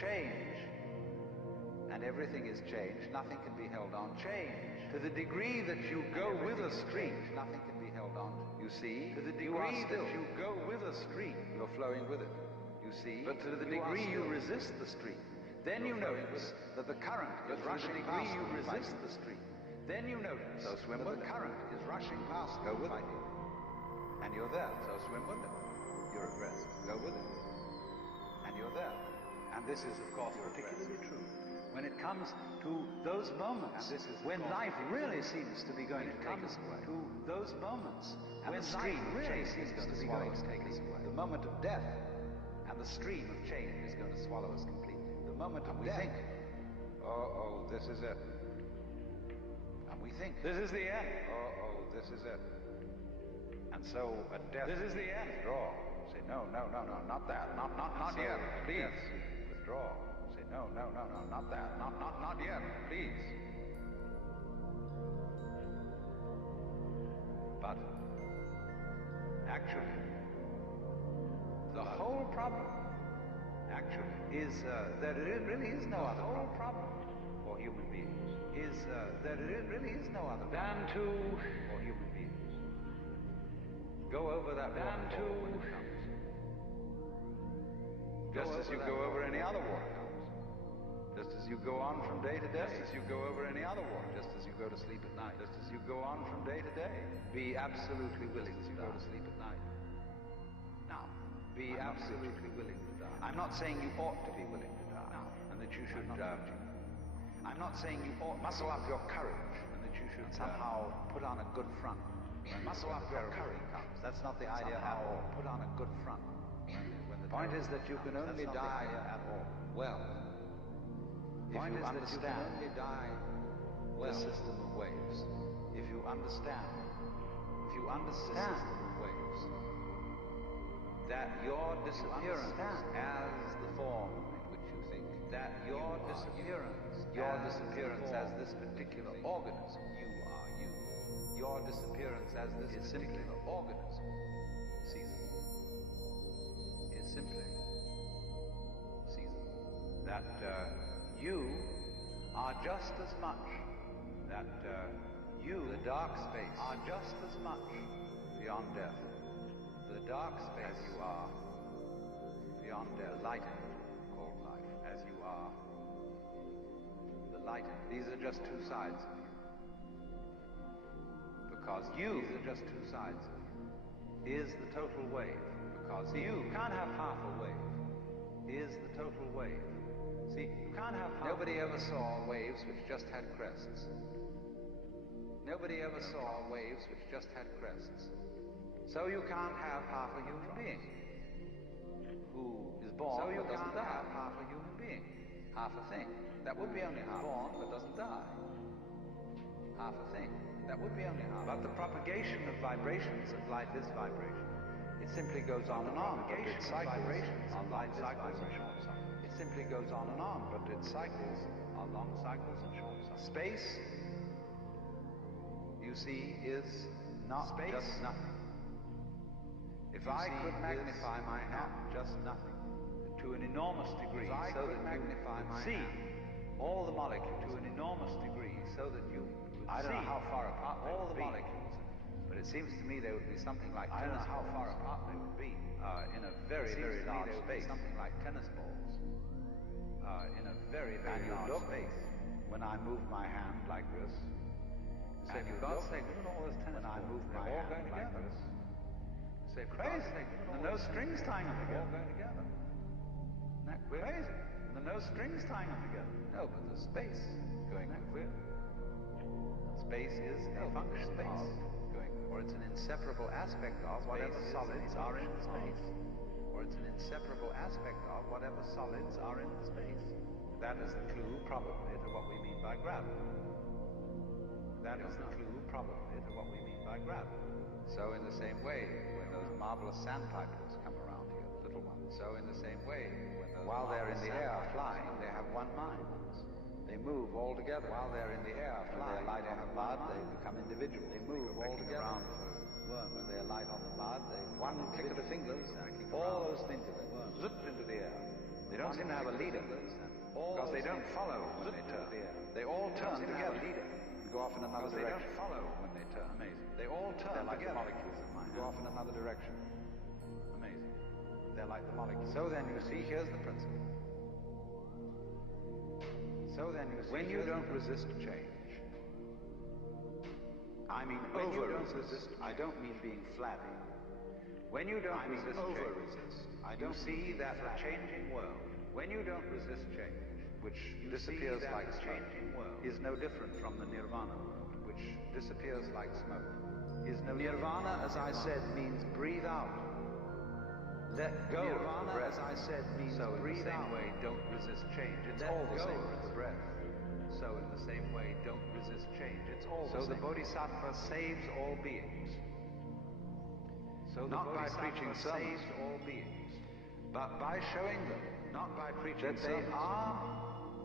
change. And everything is change, nothing can be held on. Change. To the degree that you go with a stream, nothing can be held on. You see? To the degree that you go with a stream, you're flowing with it. You see? But to the degree you resist the stream, then you notice that the current is rushing past you. Resist the stream. Then you notice that the current is rushing past. Go with it. And you're there. So swim with it. You're at rest. Go with it. And you're there. And this is, of course, particularly true when it comes to those moments when life really seems to be going to take us away. To those moments when the stream of change is going to be going to take us away. The moment of death and the stream of change is going to swallow us completely. The moment of death. We think, oh, this is it. And we think, this is the end. Oh, this is it. And so at death, this is the end. Withdraw. Say, no, not that. Not yet, please. Withdraw. Say, no, not that. Not yet, please. But actually, the whole problem is that it really is no other problem for human beings. Is that it really is no other than to for human beings go over that waterfall when it comes. Just as you go over any other water. Just as you go on from day to day, just as you go over any other water, just as you go to sleep at night, just as you go on from day to day, be absolutely willing as you go to sleep at night. Now, be absolutely willing to die. I'm not saying you ought to be willing to die, and that you should. I'm not saying you ought to muscle up your courage, and that you should somehow put on a good front. Muscle up your courage comes. That's not the idea at all. Put on a good front. When the point is that you can only die at all. Well. If you understand the system of waves, if you understand the system of waves, that your disappearance as the form in which you think, that your disappearance as this particular organism, you are you, your disappearance as this particular organism, is simply that you are just as much the dark space are just as much beyond death. The dark space as you are beyond death. The light in it, called life, as you are the light in it. These are just two sides of you. Because these are just two sides of you. Is the total wave. Because you can't have half a wave. Is the total wave. See, you can't have nobody ever saw waves which just had crests. Nobody ever saw waves which just had crests. So you can't have half a human being who is born but doesn't die. Have half a human being. Half a thing. That would be only half. Born but doesn't die. Half a thing. That would be only half. But the propagation of vibrations of life is vibration. It simply goes on and on, but it cycles on long cycles and short cycles. It simply goes on and on, but it cycles on long cycles and short cycles. Space, you see, is not just nothing. If I could magnify my hand, just nothing, to an enormous degree, so that magnify my see all the molecules to an enormous degree, so that you I don't know how far apart all the molecules. But it seems to me there would be something like I don't know how far apart they would be in a very, very large space. Something like tennis balls in a very, very large space. When I move my hand like this, say, for God's sake, look at all those tennis balls. When I move my hand like this, say, crazy. And there are no strings tying them together. All going together. Isn't that crazy? And there are no strings tying them together. No, but there's space going with it. Space is a function of going, or it's an inseparable aspect of whatever solids are in space. Or it's an inseparable aspect of whatever solids are in space. That is the clue, probably, to what we mean by gravity. That is the clue, probably, to what we mean by gravity. So in the same way, when those marvelous sandpipers come around here, the little ones, so in the same way, when those while they're in the air flying, they have one mind. They move all together. While they're in the air, when they alight on the mud, they become individuals. They move all together. Around for worms. When they alight on the mud, they one click of the fingers, all those things of them, zip into the air. They don't seem to have a leader, because they don't follow when they turn. They all turn together. Go off in another direction. They don't follow when they turn. Amazing. They all turn together. They're like the molecules in my hand. Go off in another direction. Amazing. They're like the molecules. So then you see, here's the principle. So then you see, when you don't resist change, I mean over-resist. I don't mean being flabby. When you don't resist over-resist, I don't see that a changing world. When you don't resist change, which disappears like changing world, is no different from the nirvana world, which disappears like smoke. Is no nirvana, as I said, means breathe out. Let go. Nirvana, as I said, means breathe out. So in the same way, don't resist change. It's all the same as the breath. So in the same way, don't resist change. It's all the same. So the Bodhisattva saves all beings. So not by preaching sermons, all beings, but by showing them, not by preaching that they are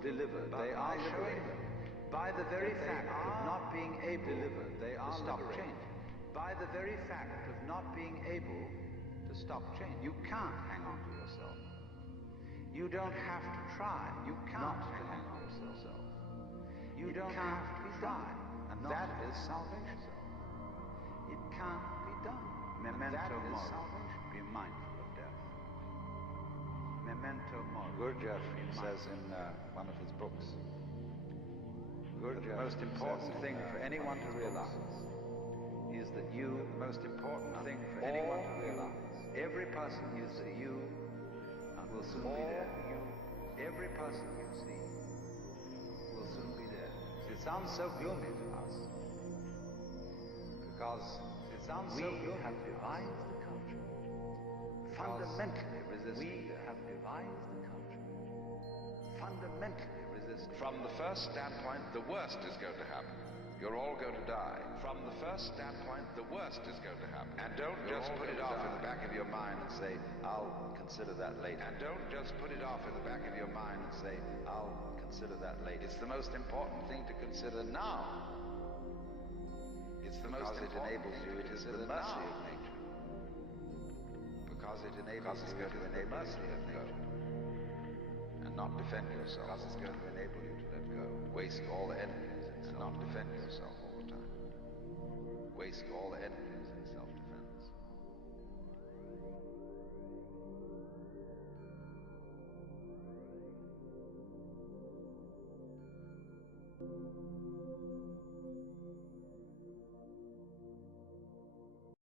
delivered, they are showing them, by the very fact of not being able to stop change, by the very fact of not being able to stop change. You can't hang on to yourself. You don't have to try. You can't hang on to yourself. You don't have to try, and that is salvation. It can't be done. Memento mori, be mindful of death. Memento mori. Gurdjieff says in one of his books, the most important thing for anyone to realize is that you, the most important thing for anyone to realize, every person you see, you will soon be there. Every person you see will soon be there. It sounds so gloomy to us, because we have devised the culture, fundamentally resisting. We have devised the culture, fundamentally resisting. From the first standpoint, the worst is going to happen. You're all going to die. From the first standpoint, the worst is going to happen. And don't just put it off in the back of your mind and say, I'll consider that later. And don't just put it off in the back of your mind and say, I'll consider that later. It's the most important thing to consider now. It's the most it enables you. It is the mercy of nature. Because it enables you to enable you to let go. And not defend yourself. Because it's going to enable you to let go. Waste all the energies and not defend yourself all the time. Waste all the energies.